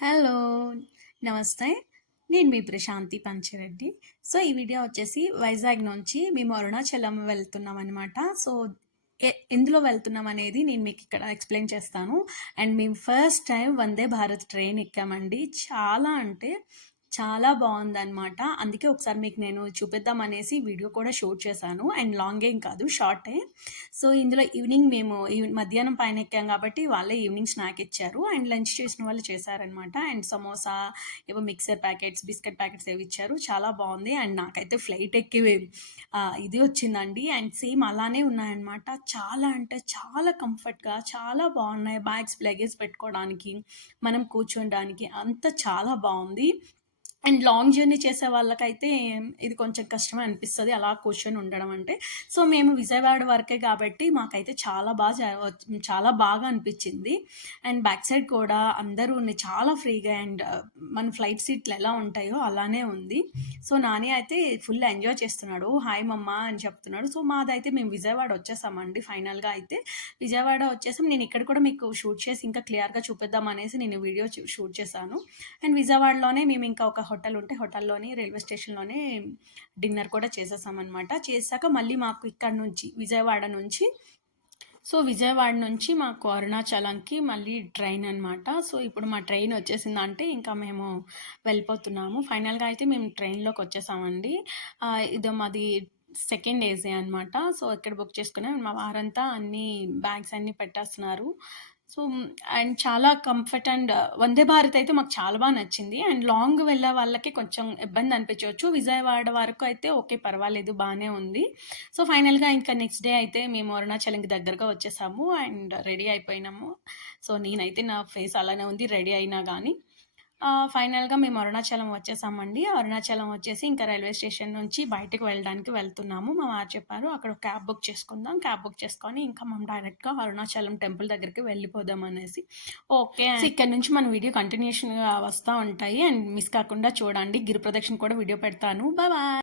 Hello! నమస్తే. నేను మీ Prashanti Panchireddy. So, ఈ వీడియో వచ్చేసి వైజాగ్ నుంచి మేము అరుణాచలం వెళ్తున్నామనమాట. సో, ఎందులో వెళ్తున్నామనేది నేను మీకిక్కడ ఎక్స్‌ప్లెయిన్ చేస్తాను. అండ్ మేము first time Vande Bharat train ఎక్కామండి. చాలా అంటే చాలా బావుందనమాట. అందుకే ఒకసారి మీకు నేను చూపిద్దామనేసి వీడియో కూడా షూట్ చేశాను. అండ్ లాంగ్ ఏం కాదు, షార్టే. సో, ఇందులో ఈవినింగ్ మేము మధ్యాహ్నం పైన ఎక్కాం కాబట్టి వాళ్ళే ఈవినింగ్ స్నాక్ ఇచ్చారు. అండ్ లంచ్ చేసిన వాళ్ళు చేశారనమాట. అండ్ సమోసా, ఏవో మిక్సర్ ప్యాకెట్స్, బిస్కెట్ ప్యాకెట్స్ ఏవో ఇచ్చారు. చాలా బావుంది. అండ్ నాకైతే ఫ్లైట్ ఎక్కి ఇది వచ్చిందండి. అండ్ సేమ్ అలానే ఉన్నాయన్నమాట. చాలా అంటే చాలా కంఫర్ట్‌గా చాలా బావున్నాయి. బ్యాగ్స్, లగేజ్ పెట్టుకోవడానికి, మనం కూర్చోడానికి అంతా చాలా బావుంది. అండ్ లాంగ్ జర్నీ చేసే వాళ్ళకైతే ఇది కొంచెం కష్టమే అనిపిస్తది అలా కూర్చొని ఉండడం అంటే. సో, మేము విజయవాడ వరకే కాబట్టి మాకైతే చాలా బాగా అనిపిచ్చింది. అండ్ బ్యాక్ సైడ్ కూడా చాలా ఫ్రీగా అండ్ మన ఫ్లైట్ సీట్లు ఎలా ఉంటాయో అలానే ఉంది. సో, నాని అయితే ఫుల్ ఎంజాయ్ చేస్తున్నాడు. హాయ్ మమ్మా అని చెప్తున్నాడు. సో, మాదైతే మేము విజయవాడ వచ్చేసామండి ఫైనల్‌గా అయితే. విజయవాడ వచ్చేసాం. నేను ఇక్కడ కూడా మీకు షూట్ చేసి ఇంకా క్లియర్‌గా చూపిద్దాం అనేసి నేను వీడియో షూట్ చేశాను. అండ్ విజయవాడలోనే మేము ఇంకా ఒక హోటల్ ఉంటే హోటల్లోని రైల్వే స్టేషన్‌లోనే డిన్నర్ కూడా చేసేసామనమాట. చేశాక మళ్ళీ మాకు ఇక్కడ నుంచి విజయవాడ నుంచి మాకు అరుణాచలంకి మళ్ళీ ట్రైన్ అనమాట. సో, ఇప్పుడు మా ట్రైన్ వచ్చేసిందంటే ఇంకా మేము వెళ్ళిపోతున్నాము. ఫైనల్‌గా అయితే మేము ట్రైన్‌లోకి వచ్చేసామండి. ఇది మాది సెకండ్ ఏసీ అనమాట. సో, ఇక్కడ బుక్ చేసుకున్నాం. మా వారంతా అన్నీ బ్యాగ్స్ అన్నీ పెట్టేస్తున్నారు. సో, అండ్ చాలా కంఫర్ట్ అండ్ వందే భారత్ అయితే మాకు చాలా నచ్చింది. అండ్ లాంగ్ వెళ్ళే వాళ్ళకి కొంచెం ఇబ్బంది అనిపించవచ్చు. విజయవాడ వరకు అయితే ఓకే, పర్వాలేదు, బానే ఉంది. సో, ఫైనల్‌గా ఇంకా నెక్స్ట్ డే అయితే మేము అరుణాచలంకి దగ్గరగా వచ్చేసాము అండ్ రెడీ అయిపోయినాము. సో, నేనైతే నా ఫేస్ అలానే ఉంది రెడీ అయినా గానీ. ఫైనల్‌గా మేము అరుణాచలం వచ్చేసామండి. అరుణాచలం వచ్చేసి ఇంకా రైల్వే స్టేషన్ నుంచి బయటకి వెళ్ళడానికి వెళ్తున్నాము. మా వారు చెప్పారు, అక్కడ ఒక క్యాబ్ బుక్ చేసుకుందాం. క్యాబ్ బుక్ చేసుకొని ఇంకా మనం డైరెక్ట్‌గా అరుణాచలం టెంపుల్ దగ్గరికి వెళ్ళిపోదాం అనేసి. ఓకే. సో, ఇక్కడ నుంచి మన వీడియో కంటిన్యూషన్‌గా వస్తా ఉంటాయి. అండ్ మిస్ కాకుండా చూడండి. గిరి ప్రదక్షిణ కూడా వీడియో పెడతాను. బాయ్.